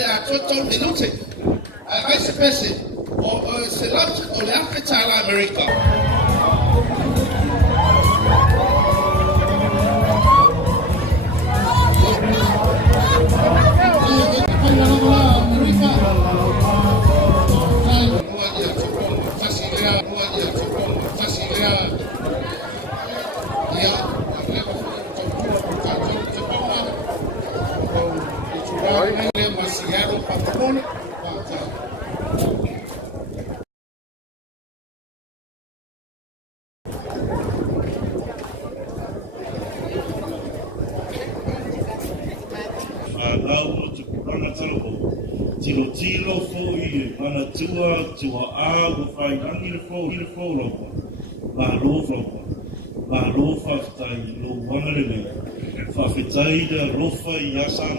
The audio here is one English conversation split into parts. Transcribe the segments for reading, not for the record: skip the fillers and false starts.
le a toto minute. Ai se pese o se lanche o le anche tala America. Tilo fo I mana tua a go fai rangi le fo lo la lo fa tai lo wana le fa fitai da lo fa I asan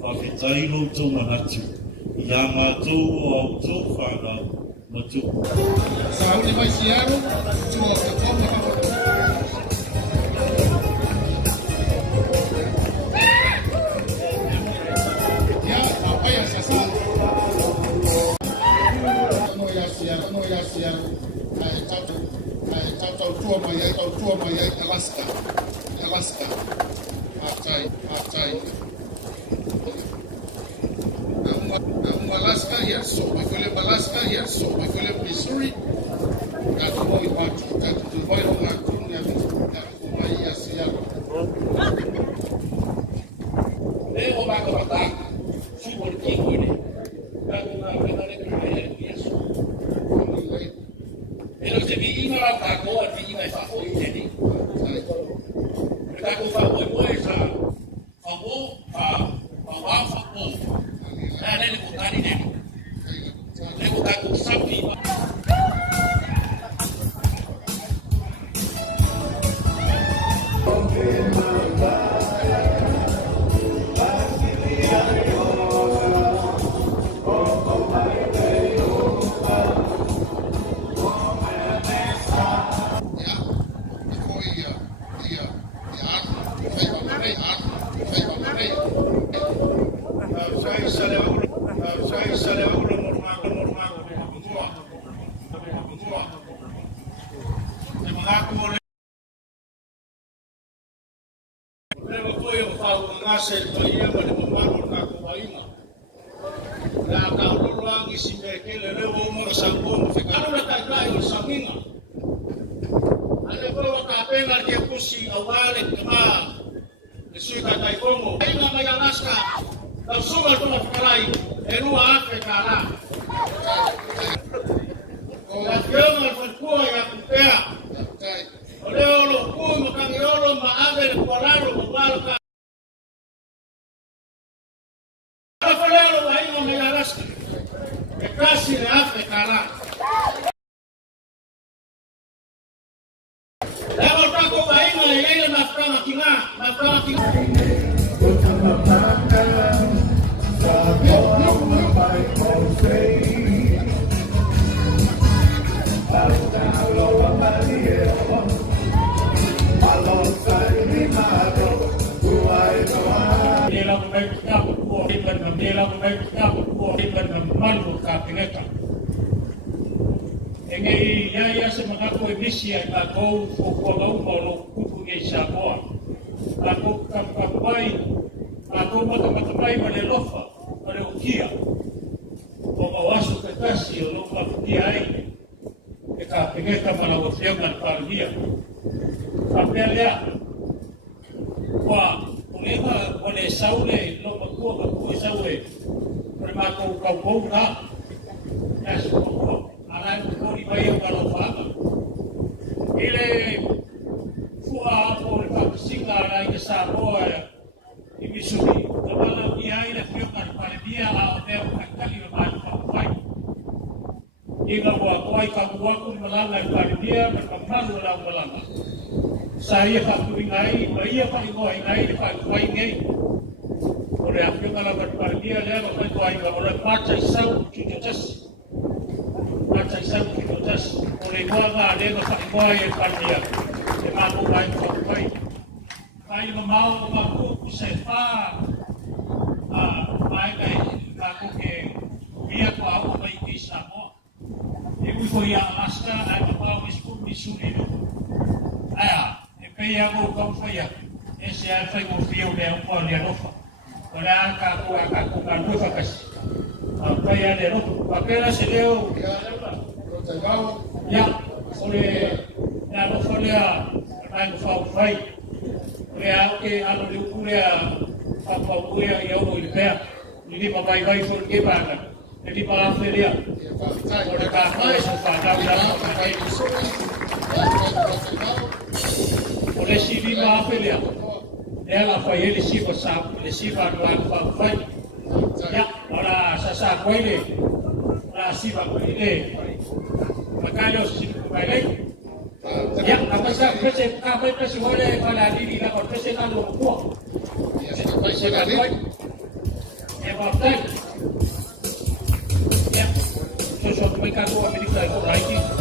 fa fitai lo to manatu ya ma to o to fa da ma to sa uni vai siaro to o ko tua mai Alaska. Atai. Alaska ya so, Alaska ya so, Missouri. Katu moi watu, katu moi watu ya mai ya sia. Leo bako bata. Shughuli nyingine. Katu na wenale kaya Yesu. Pero se vi la atacó a ti me fa foi teni. Está com favor pois a favor. Na ele botar nele. Ele botar com sapi. Saya faturingai, bahia palingoai ngai fatuai ngai. Ore afio kala berpardia le lo mai tuai ka ore pacha isau cucutas. Pacha isau cucutas. Ore gua le lo palingoai pardia. Se mamu mai fatuai. Kai mau maku se fa mai kai ko ia asta ai pa school di suri aya e pe ia go ka fia esse ai fai mo fio de un po de rofa ora ka ko fa kas apa ia de rofa aquela se deu ya ore na rofa ia ai fa fai ore ke ano de kure apa kure ia o ile pea ni pa vai for ke pa jadi para feria ora ka mai so fa da ore si vi ma feria ela foi ele se passava ele se vai lá para vai ya ora sa koile la si va koile makalo si vai ya apa sa prese wale para diri la prese na lo ko se va vai e va vai ya so me cago a América de Haití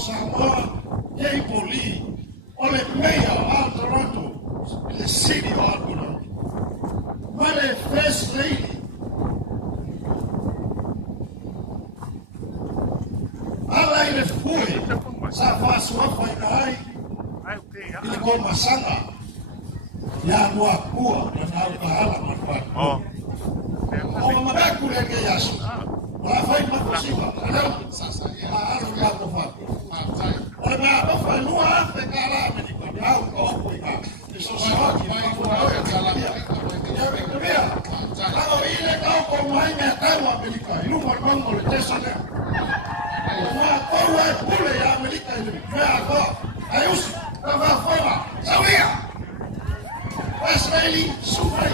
Samoa, Yei Poli, Ole Meia, Toronto, Kui, sa fasu apa ikai, ini kau masanga, ya gua kua, dan tahu kahala manfaat. Oh, mamaku lagi yasu, wafai makusiwa, ada sasa, ada yang berfak. Ada apa falua, pekara menikah, tahu kau kuiha, disusah, ya, kalau ini kau kau main tahu Amerika, ini orang boleh tesnya. Kau boleh ya Amerika ini, kau, ayo, kau fala, sawia, Israeli, Subai.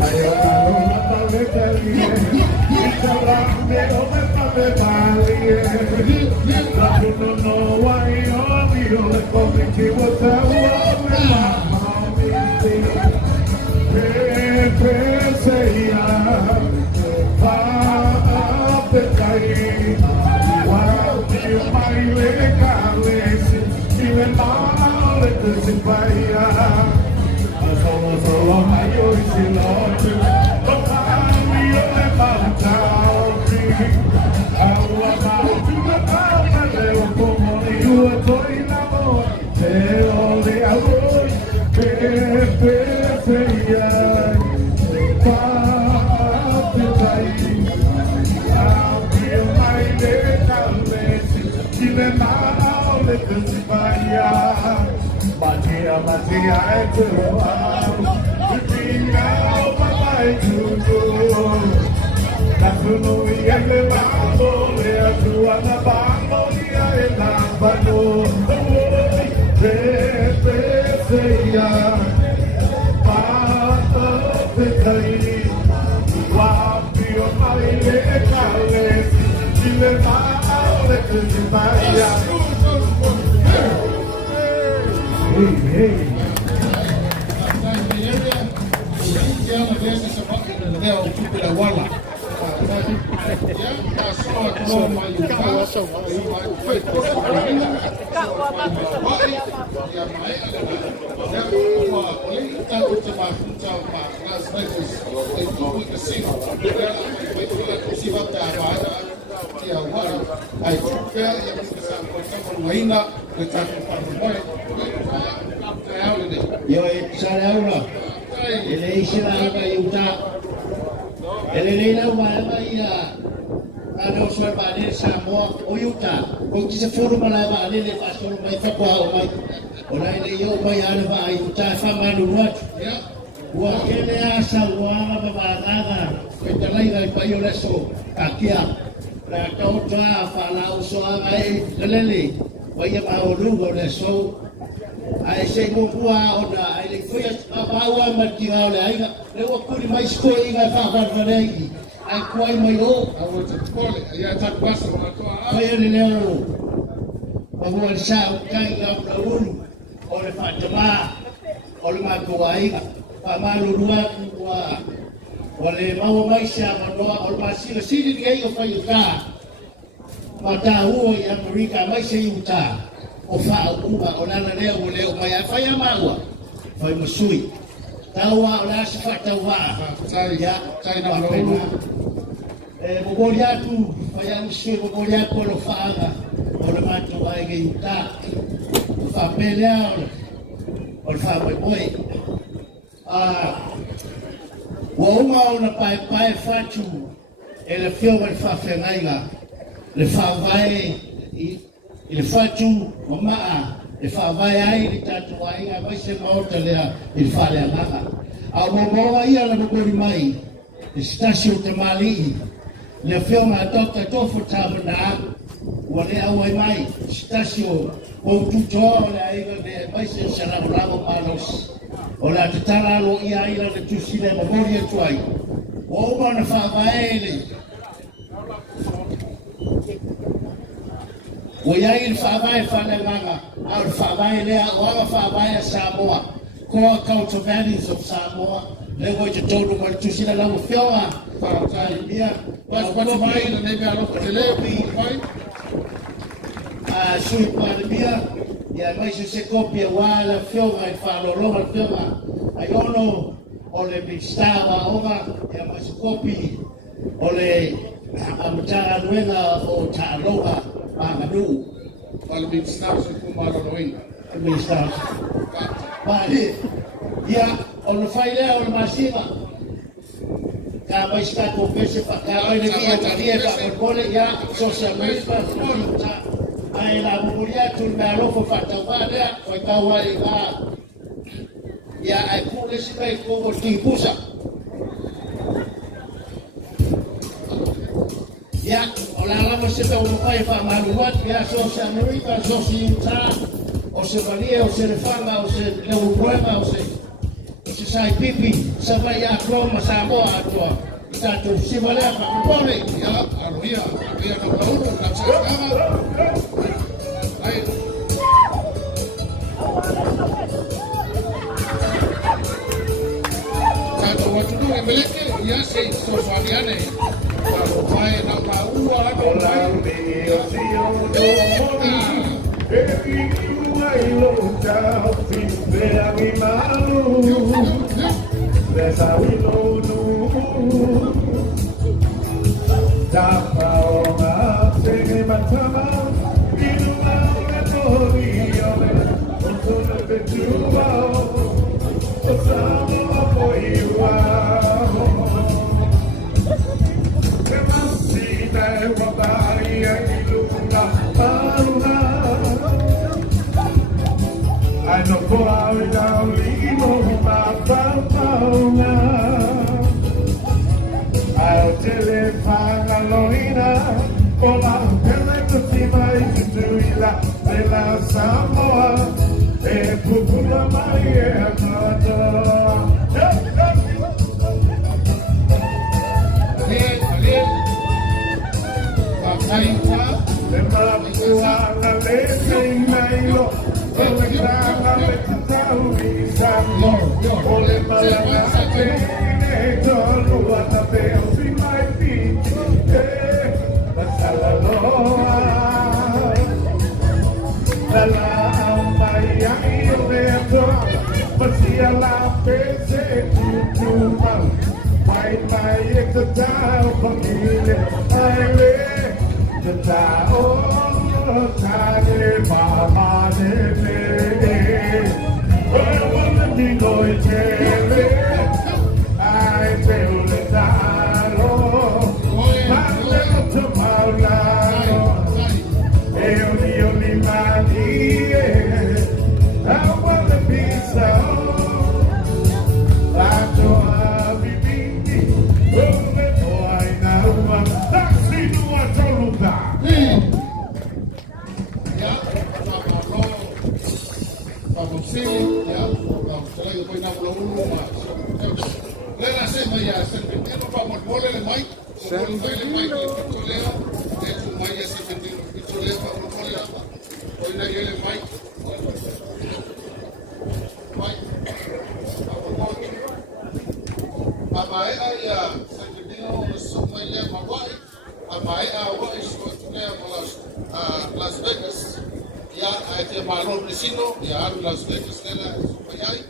Bye. meleke ia se sosaliane vai na paua Hola, mío, si yo no a mi mano, desayuno, Tapaoma, sene matama, inuma retorione, osuna betuwa, osamo apoiwa. Kemasina wabari akilunga paruna. I know for our down, limo mapapauna. I'll tell if I'm alone. Hola, pela cima e tuila, pela Samoa, e pupula Maria Mata. Las Vegas, ya te malo vecino, ya Las Vegas era supayay,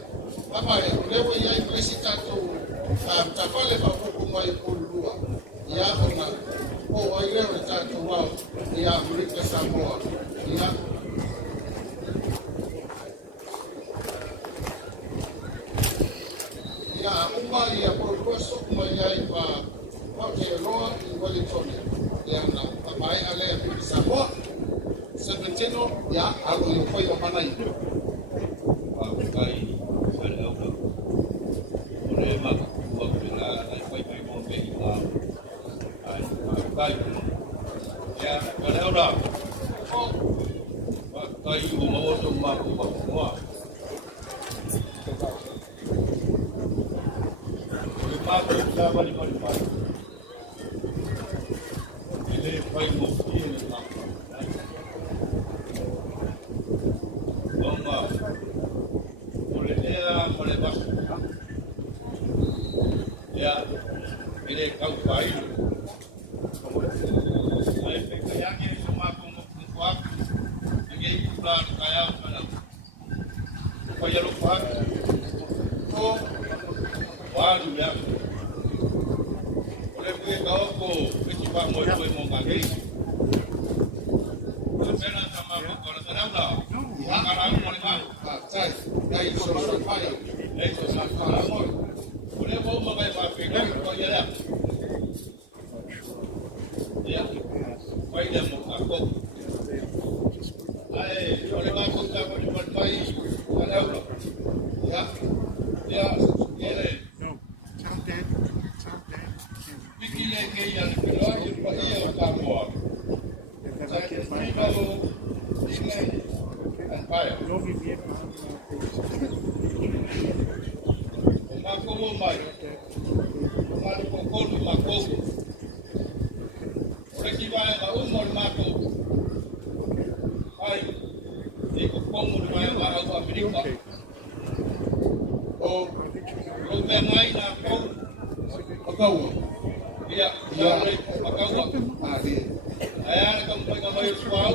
ama lewo ya presita to tafale pa ko mai kulua, ya ona o ai lewo ta to wa ya America Samoa, ya umma ya propuesto mai ya pa Aotearoa i Wellington, ya na mai ale Samoa. Sebetulnya ya alo yo foi o mana itu. Pakai ada orang. Oleh mak buat bila ai foi mai bom ke ila. Ai pakai. Ya ada orang. Pakai o mau tu mak buat semua. Lepas kita balik. Ini foi mungkin ya, ini kau bayi. Saya yang ini semua kuat, ini pulang kaya mana? Kaya lupa, oh, waduh ya. Boleh pergi kau ko, kecipak mau ngaji. Saya sama kalau saya dah, sekarang mau lima, saya dari Surabaya, dari Surabaya. Boleh bawa makai pakai kau jalan. Ya, baik dah aku. Boleh masuk ke tempat bayi, ada orang. Ya, ini. Begini yang kedua, yang pertama. Saya baru ini empire. Makobo mai, makobo makobo. Orang kibai baru mau makobo. Hai, ikut kamu dengan orang Amerika. Oh, orang main aku ya makawa dia. aya ka mo ka mai suau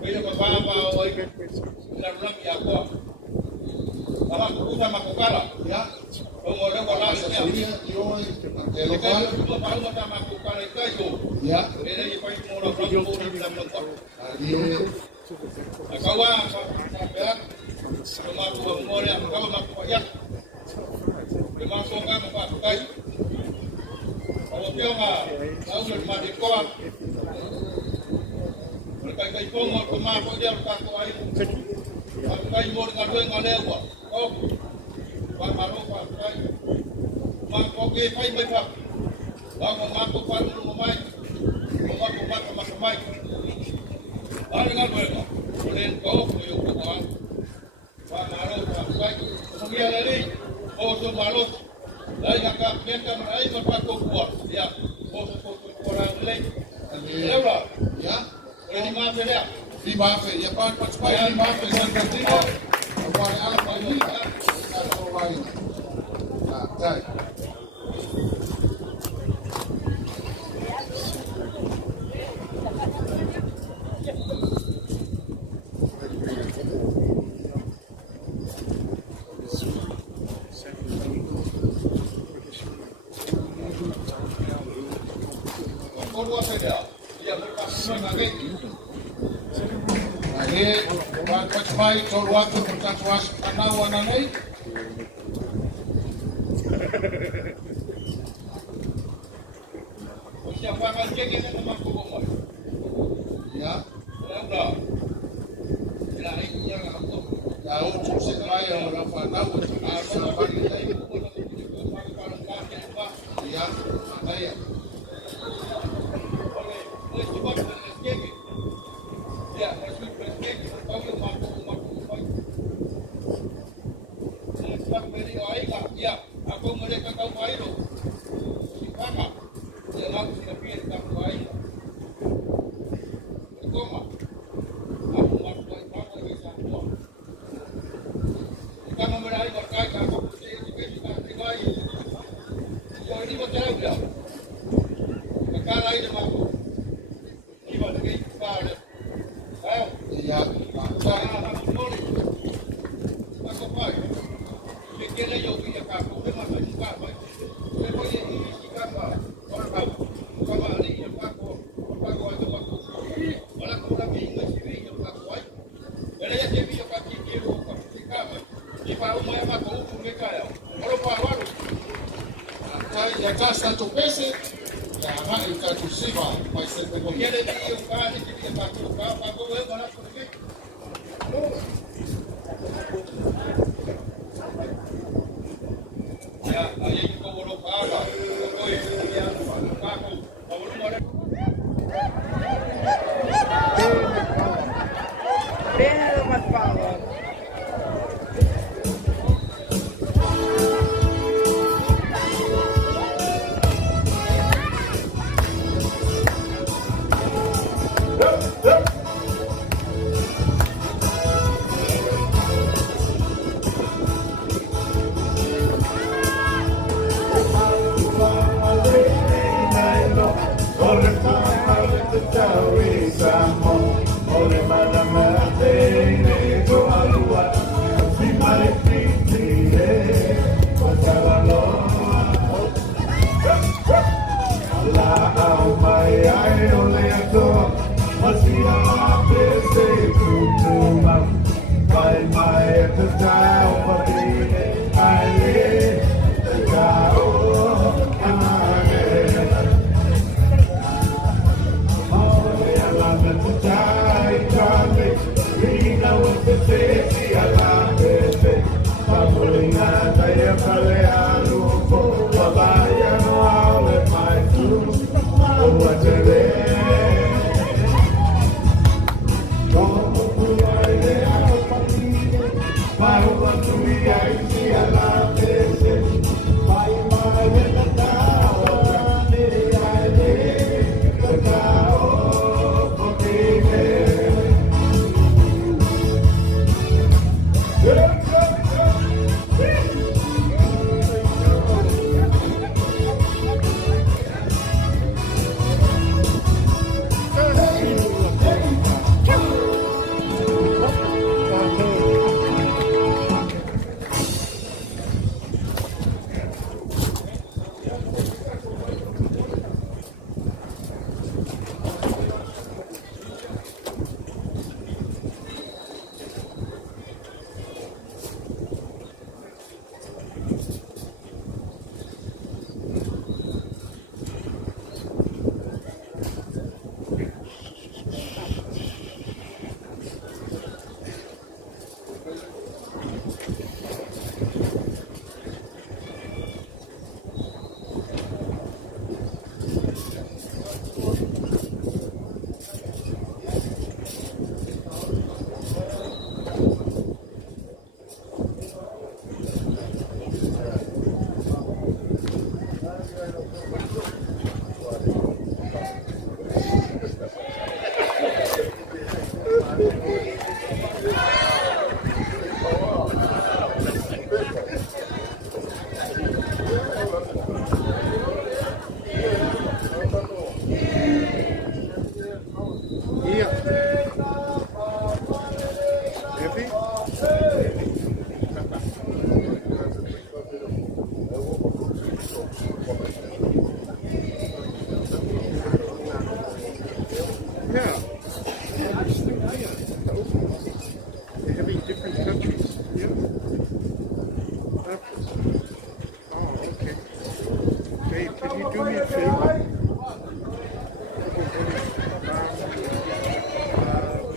pele ka ba oi na rula ya ko ama ku ta makukala Ya. o mo le wala ya Dia yo ke ka yo pa mo ta makukala ka yo Ya. ele ni pa mo ro ro ko ni ta mo ko Dia. akawa ya kama ku mo le kama makukala ya memang songa apa kai kalau dia mah tahu dari mana kau mereka kai pomor kemana kau dia tak kau air kai mor ngadoi ngadai gua oh pak malu pak kai mak kau ke kai berapa bang mak kau pak lu mai mak kau mak mak mai ada ngadoi kau boleh kau kau kau pak malu pak kai kemudian lagi oh tu malu lai kakak mereka merai berpaku kuat ya oh orang lain berapa Ya. boleh dimaafkan ya Di maaf ya Pak Pak di maaf San Francisco. Apa apa ini? Kalau lain. Nah, cai. Kau saja dia berpaku lagi Lagi Pak Pak kalau waktu berkatuas kanawa nanai. siapa akan jadi sama aku bomoy Ya. berapa bila itu yang aku Jauh cukup sekali orang tahu. Asal bagi ya. Saya. aku mereka tahu air siapa dia lalu tidak pilih tahu air koma aku masuk apa lagi sama kita memberi berkait aku kita terbaik so ini betul ya kalau ini aku ini bagi pada ayo Ya. aku boleh aku baik kena yo punya kaku memang masih kaku lepas ini kaku orang kaku kamu ni yang kaku kaku itu kaku orang kamu lagi ingat sini yang kaku ay ada yang jadi yang kaku kiri kaku kaku di paru mai kaku mereka ya orang paru Ya gasta tu pese. Ya va el catusiva. Vai ser pego. dia ada di yang kaku ni jadi kaku kaku mana pergi ya ayo kita boleh kalah oi ya kaku baru mana Bem mais fala.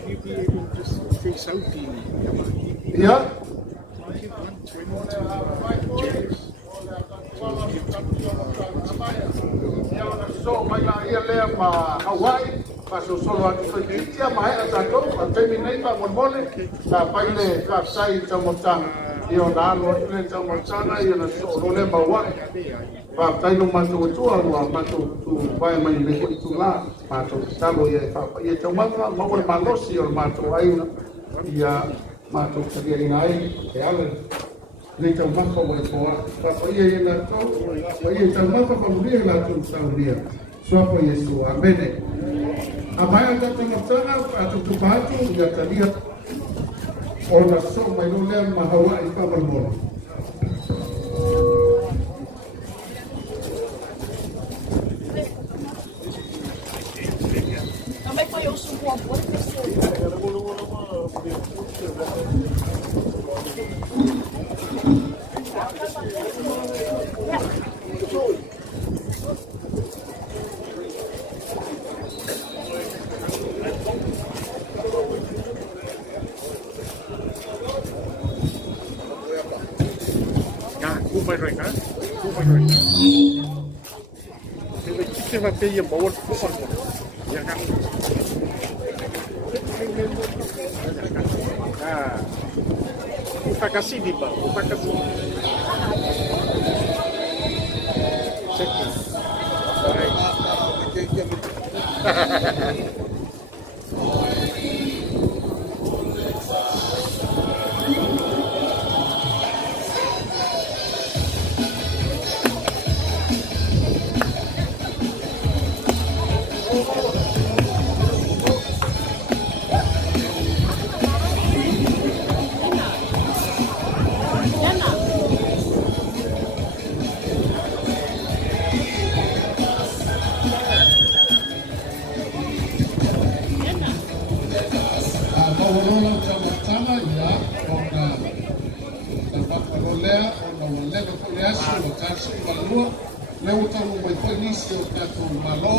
you be able to just face out the Yeah. So mai la ia lea ma Hawaii pa so solo atu whakitia ma hea tātou a temi nei pa mole ta paile ka sai tamota i o na alo atu le tamotana i o na so role ma wai pa taino mato tua rua mato tu vai mai le hoi tu la mato talo ia i tamanga ma wale malosi o mato ai ia mato kadia ina ai e ale le tamanga wale poa pa ia i na tau pa ia tamanga pa muria la tu sauria Sopo Yesu, amene. Amaya data matana atu tupatu ya talia ona so mai no le mahawa I pa malmoro. Também foi eu subo a boa pessoa. Vai rồi hả? Vai rồi. Thì là chiếc xe mà bây giờ bộ của con. Dạ không. Upa kasih di bawah, upa kasih. Cek. Leu tau mai foi nisi o tato malo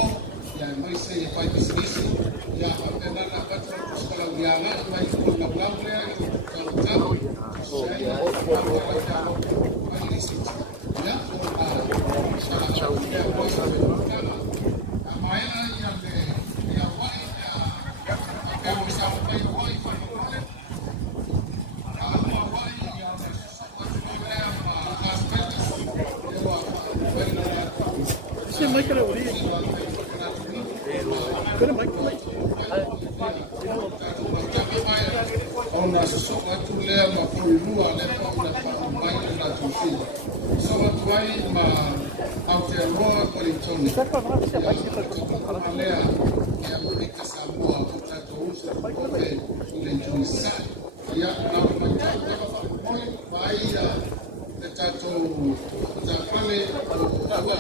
ya mai se e pai bisisi ya apena na katra kuskala lianga mai ko na blaulia tau tau ya mai nisi ya sala chau ya ko sa mai na ya de ya wai ya ko sa mai wai fa Michael Uri. Kena Michael. Ona so atu lea ma poilua le pa mai na tusi. So atu ai ma Aotearoa Wellington. Lea ya Monica Samoa tato uso kote le tuisa. Ya na mai mai ya tato takale tawa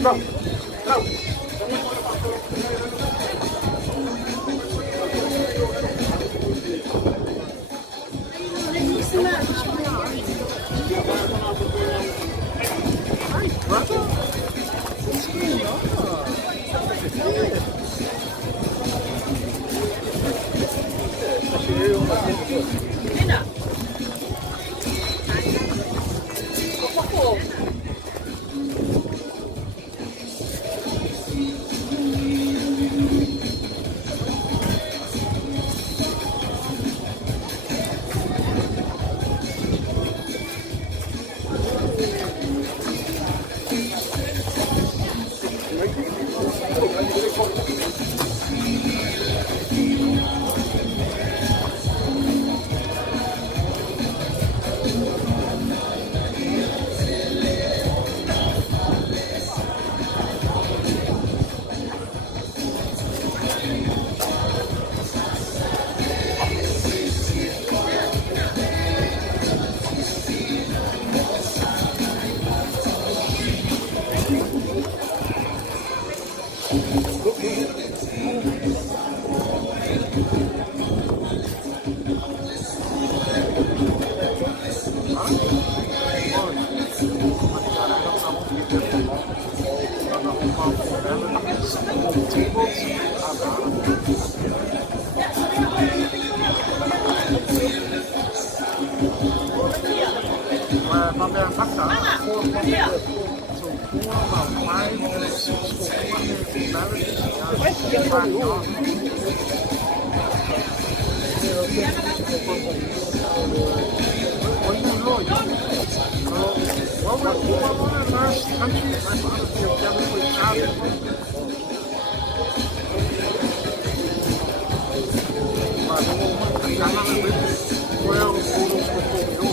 No, no.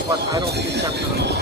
But I don't think that's going to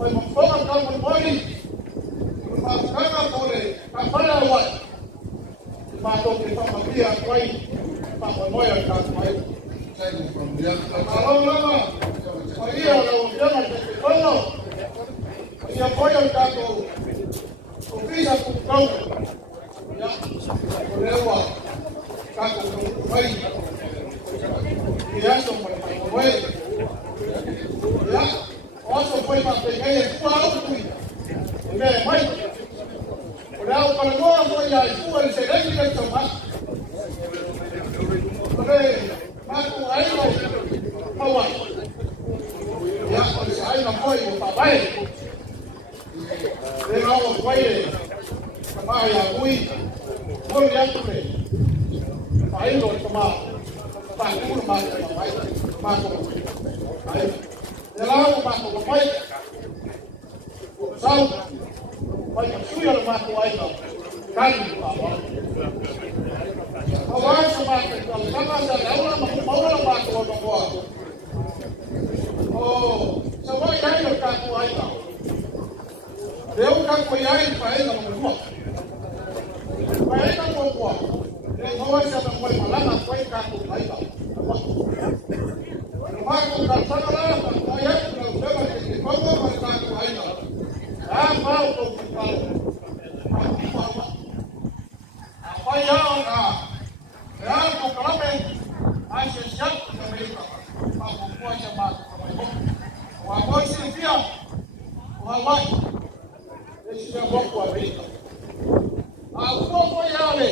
Pai mafonga kama mori. Kama kore kafara wa. Mato kita mabia kwai. Papa moya kakwai. Kalau lama. Iya kalau jangan kalau. Ia moya kako. Ofisa kukau. Ya. Lewa. Kako kwai. Iya so kwai. Ya. Also foi uma pegueira qual fui. Ele mãe. Olha o para nós foi a sua excelente que tomar. Olha, mas o aí vai. Hawaii. Ya, aí não foi o papai. Ele não foi. Kamar ya ui. Foi ya tu. Aí não tomar. Pakul mas papai. Pakul. Aí Kalau masuk ke baik, tahu, banyak suya masuk aja, kan? Awal semakin kalau sama saya orang masuk ke bawah. Oh, semua yang kaku aja. Dia kaku yang paling nomor 2. Paling nomor 2. Dia bawa siapa boleh malam apa yang kaku aja. Aku tak salah, saya kalau saya di Kongo mereka itu aja. Apa untuk apa yang ya kalau masih siap Amerika, aku buat jemaat. Walau Sylvia, Hawaii, dia buat Amerika. Aku mau ya le,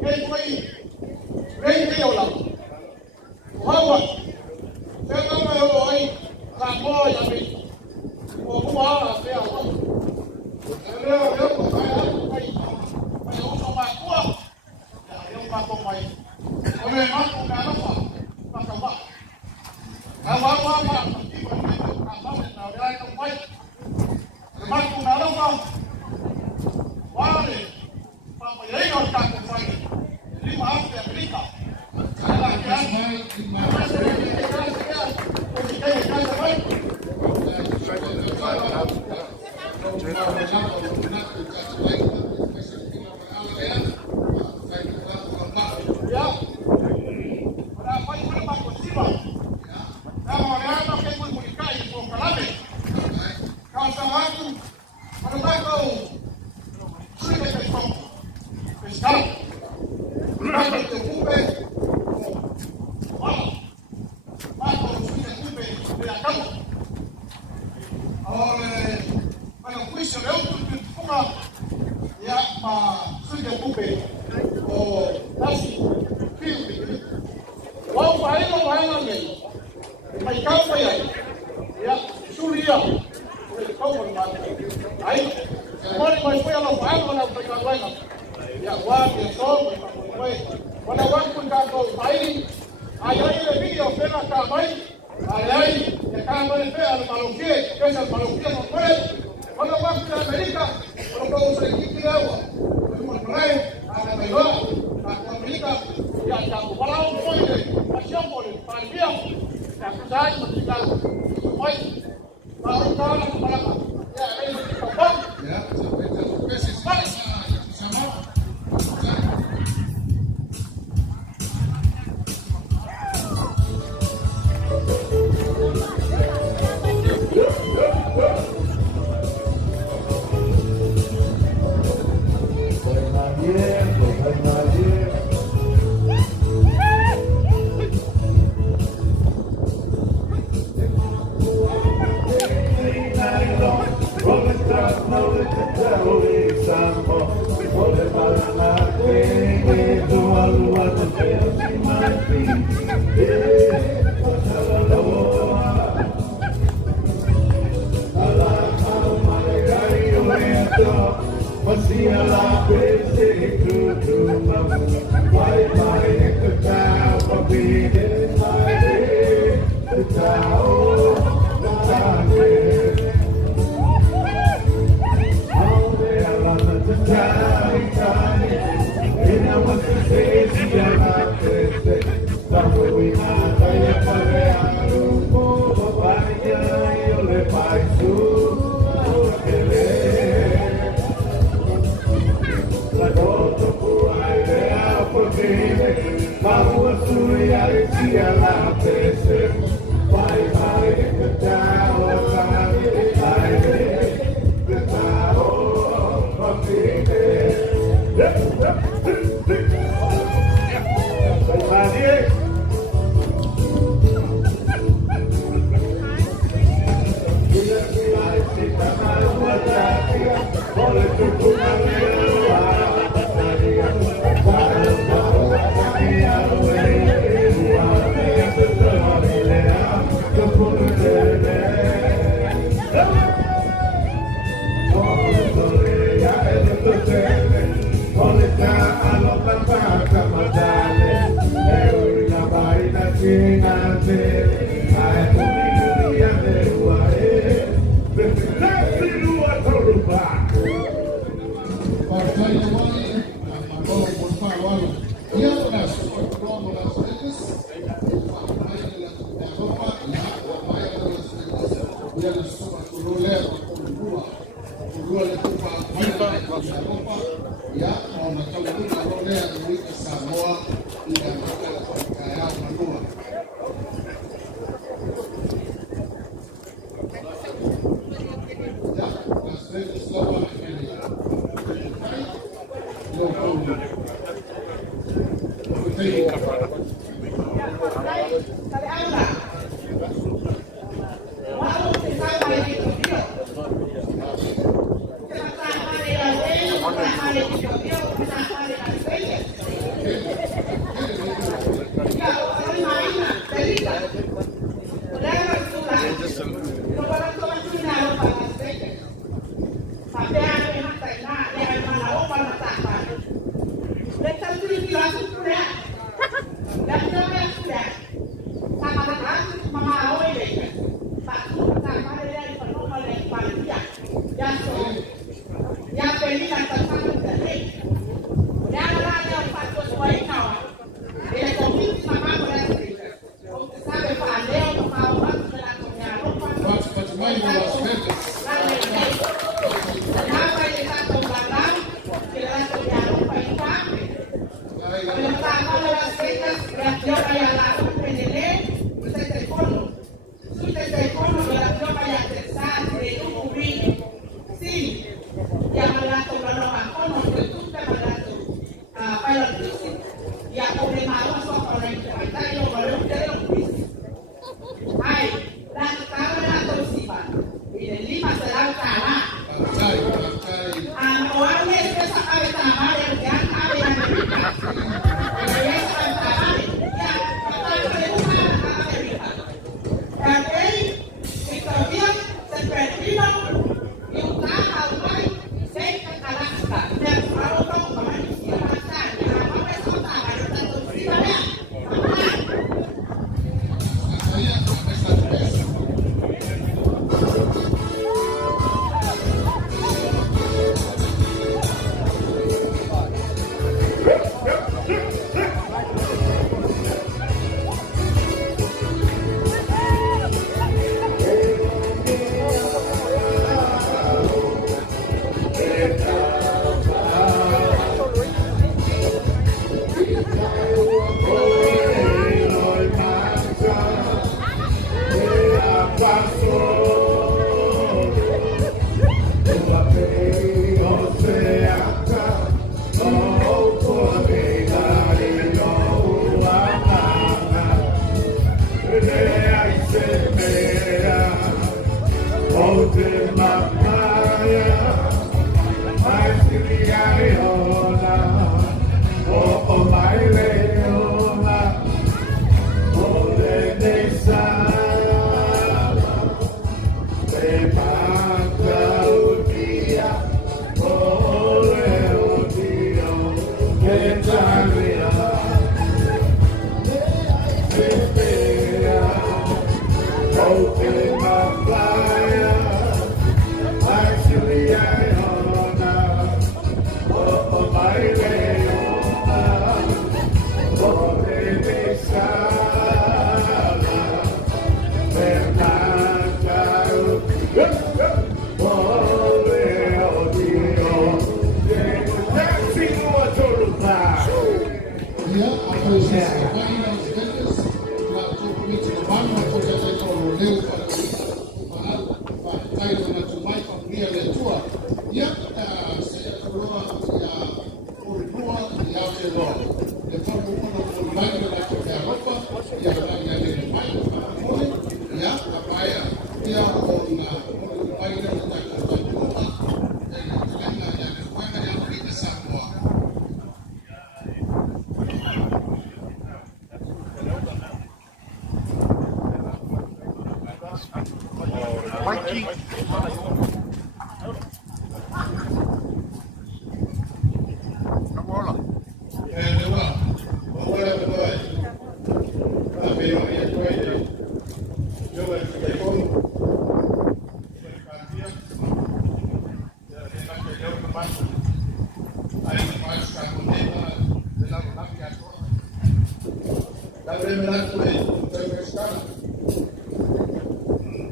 kayak orang, Hawaii. Saya tak mahu orang kamu yang ini. Aku mahu saya awak. Saya usah makua. Yang makua mai. Oleh makua kalau apa? Makua. Kalau apa? Kalau ada yang mai. Makua kalau apa? Wale. Papa yang orang tak mai. Ini maaf ya Amerika. Kalau kan. Yo le paso Dua le kupa Europa ya ona taunga role ya kuika Samoa ila makala kwa yao manua. Ya, Las Vegas Slova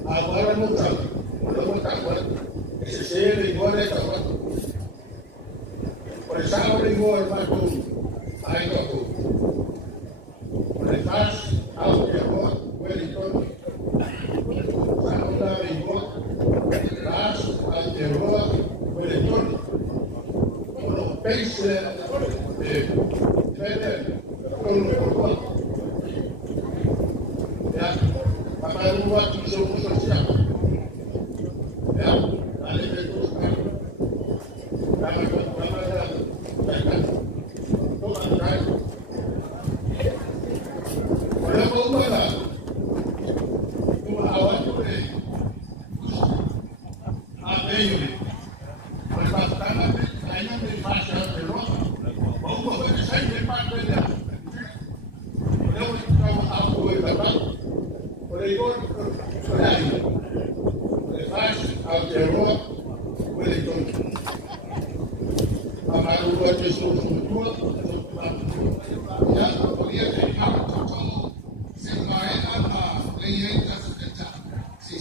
Agora não está. Esse cheiro igual é boy vai com aí no Mas faz algo que é bom, o Wellington. Saúde em boa. Faz algo que é boa, o Wellington. Não pense ya, pakai buat musuh-musuh sosial. Ya, ada itu sekarang. Kalau baikkan, tu ada. Kalau kau tak, tu awak tu ni. Ada ini. Lepas tangan ni, saya ni pasal terus. Kau boleh saya lepas dia. Kalau kau aku lepas. Oregon, faz alterou o eleitor. A maioria das pessoas já podia ter se vai a lei da secretaria. Se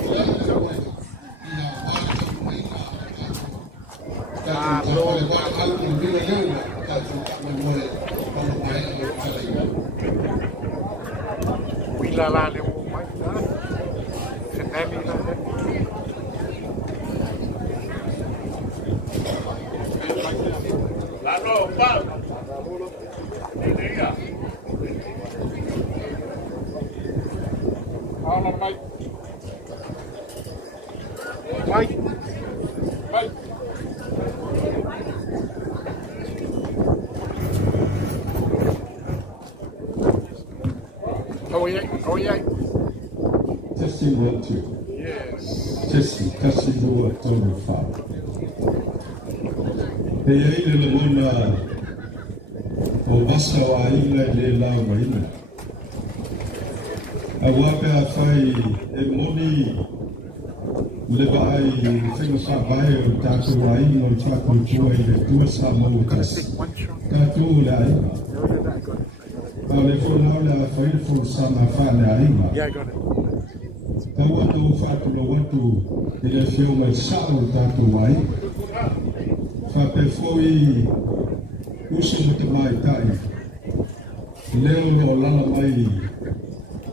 Ay, la la le o mai la. Se nemi la le. La no, pa. Diga. Fala, vai. Vai. Vai. Oh yeah. Testing 1, 2. Yes. Testing the word on the file. Hey, hey, le mona o basa wa ina le la wa ina. A wape a fai e moni le vai fenga sa vai o tatu wa ina o tatu tua i le tua sa mau kas. Tatu le aina. Ale fona le fai fo sa ma fa le aina. Yeah, I got it. Tawatu fatu lo watu ile fio mai sa o tatu wa ina. Fape foi usi mo te mai tai. Leo lo lala mai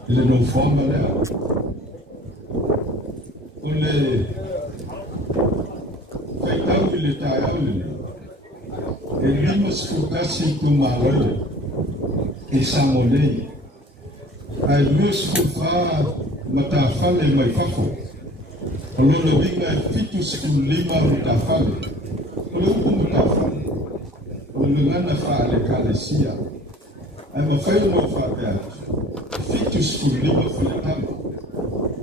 le no forma lea. Ole feitau i le tai au le. E limas fukasi tu malo e samolei. Ai lus fufa mata fale mai fafo. Olo lo vinga e fitu siku lima mata fale. Olo upu mata fale. Olo ngana fale kalesia. Ai mawhai mo whapea. Fitus ku lima whaletama.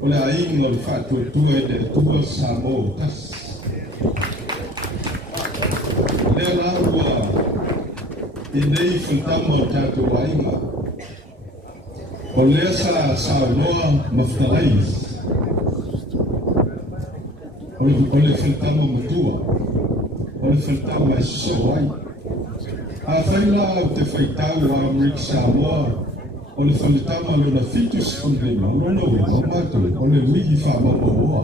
Ole a ingo le whātua tua e te tua sa mō tas. Lea laua i nei whaletama o tātou a inga. O lea sa noa mawhtarais. Ole whaletama matua. Ole whaletama e so ai. A whaila o te whaitau a Amerika Samoa, o le whaletama lo na fitus kundema, o no e o mātou, o le mihi whamama oa.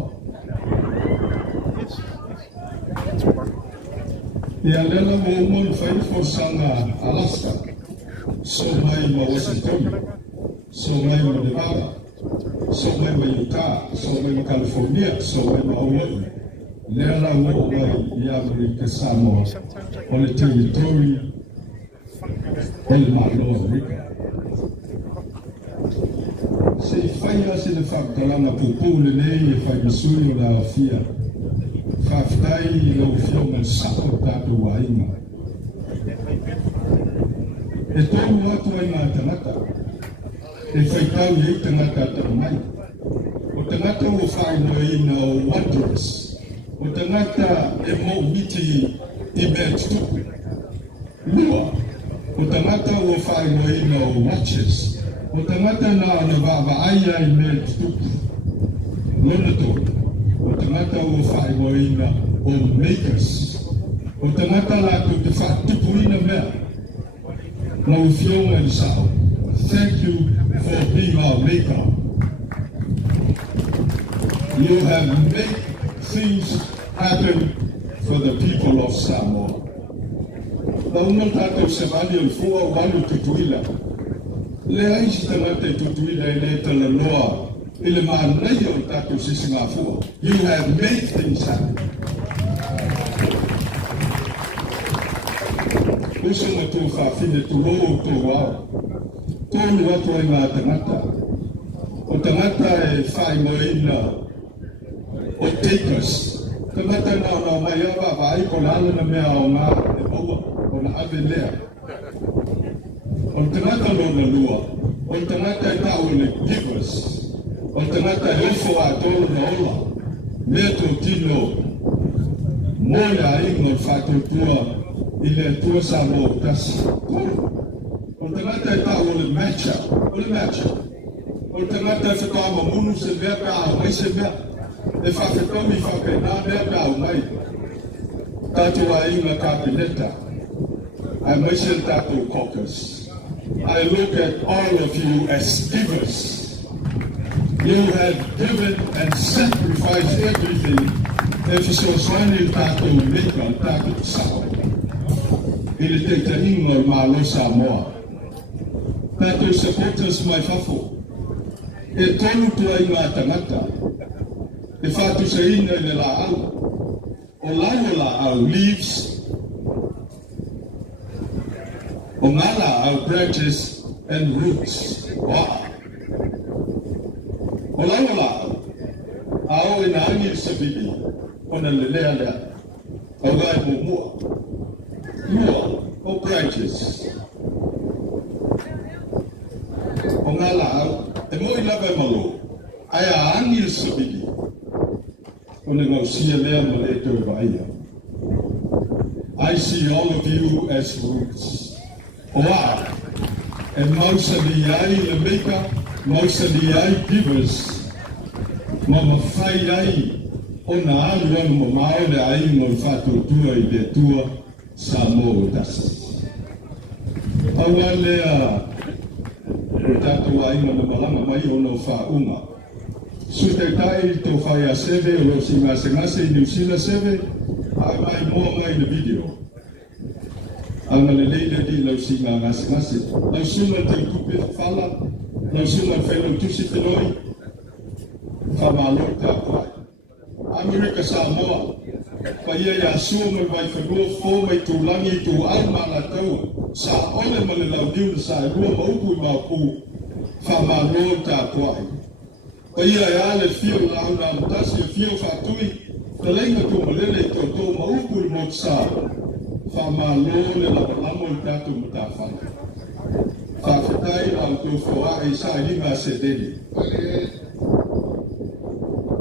E a lela mo umon whaifo sanga Alaska, so mai ma Washington, so mai ma Nevada, so mai ma Utah, so mai ma California, so mai ma Hawaii. Lela mo mai i Amerika Samoa, o le territory el malo Amerika. Se whaia se le whakatalanga pupu le nei e whai masui o la awhia. Whaftai i lau whionga sako tātou wa inga. E tōru atu ai ngā tangata. E whaitau i ei tangata tau mai. O tangata o whai no i na o wonders. O tangata e mo miti i mea tuku. Lua. O tangata o whai no i na o watches. O tangata na wawaaia i mea tuku. Lona tō. O tangata o whai no i na o makers. O tangata la ko te whatipu ina mea. Na u whionga i sao. Thank you for being our maker. You have made things happen for the people of Samoa. Na unga tātou se vali o fua walu tutuila. Le aisi tangata i tutuila e le tala loa. I le mānei o tātou sisi ngā fua. You have made things happen. Uso na tō whawhine tu loo tō wao. Tōnu atu ai ngā tangata. O tangata e whai moina o takers. Tangata nā mai awa vai ko lala na mea o ngā e maua. O na ave lea. O tangata lona lua. O tangata e tau le givers. O tangata e ofo a tōru na ola. Mea tō tino. Moia ingo whātou tua. I le tua sa mō tasi. O tangata e tau le matcha. O le matcha. O tangata e whakā ma munu se mea ka a mai se mea. E whawhetomi whakainā mea ka a mai. Tātou a inga ka pineta. I mention Tato Caucus. I look at all of you as givers. You have given and sacrificed everything. If you saw Swani Tato Mika, Tato Sao. Ele te te ingo malo Samoa. Tato supporters mai fafo. e tonu tua i ngā tangata, e whātu sa ina i le la au, o lai o la au leaves, o ngā la au branches and roots, wow. O lai o la au, ao e na angi sa vidi, o na lelea lea, au gai mo mua, o branches, o ngā la au, e moi lawe malo, ai a angi sa vidi, o na ngausia lea ma le tō vaia. I see all of you as roots. Wow! E mausa ni ai le meka, mausa ni ai givers, ma mawhai ai, o na alu anu ma maole ai mo whātou tua i le tua sa mō o tasi. Aua lea, o tātou ai ma malanga mai o no whaunga. Sute tai tō whai a seve o lo si ngase i New Zealand seve, ai mai mua mai le video. Ana le leile di lau si ngase, lau sunga te kupe whala, lau sunga whenau tusi whenoi, whamalo tā kwai. Amerika Samoa, pa ia ia sua mai vai whanua fō mai tūlangi tū ai mana tau, sa ole ma le lau diu na sa e rua maupu i maupu, whamalo tā kwai. Pa ia ia le fio lau na mtasi e fio whatui, na lenga tō malele tō tō maupu i mot sa, whamalo le lamalamo i tātou matawhana. Whawhitai lau tō whaua e sa i ringa se deni.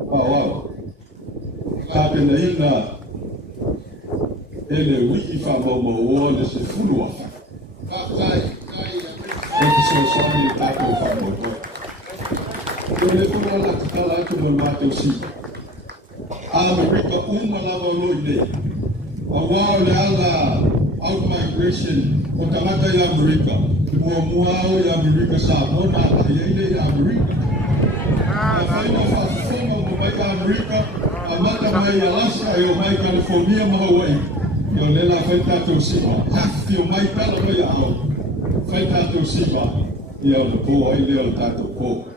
Pawau. Kāpena ina ele wiki whamaumaua le se fulua. Eki so sami e tātou whamautoa. Ele kura la tikala atu ma mātou si. Amerika umalawa loi ne. A wao le ala out-migration o tangata i Amerika. Mua au i Amerika sa mona la ieine i Amerika. A whaina whawhonga mo mai i Amerika, a mata mai Alaska e o mai California ma Hawaii. I o lela whai tātou siwa. Hafi o mai tala mai a au. Whai tātou siwa. I au le pō ai leo le tātou pō.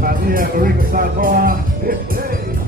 Maria, Rica Samoa. Hey, hey.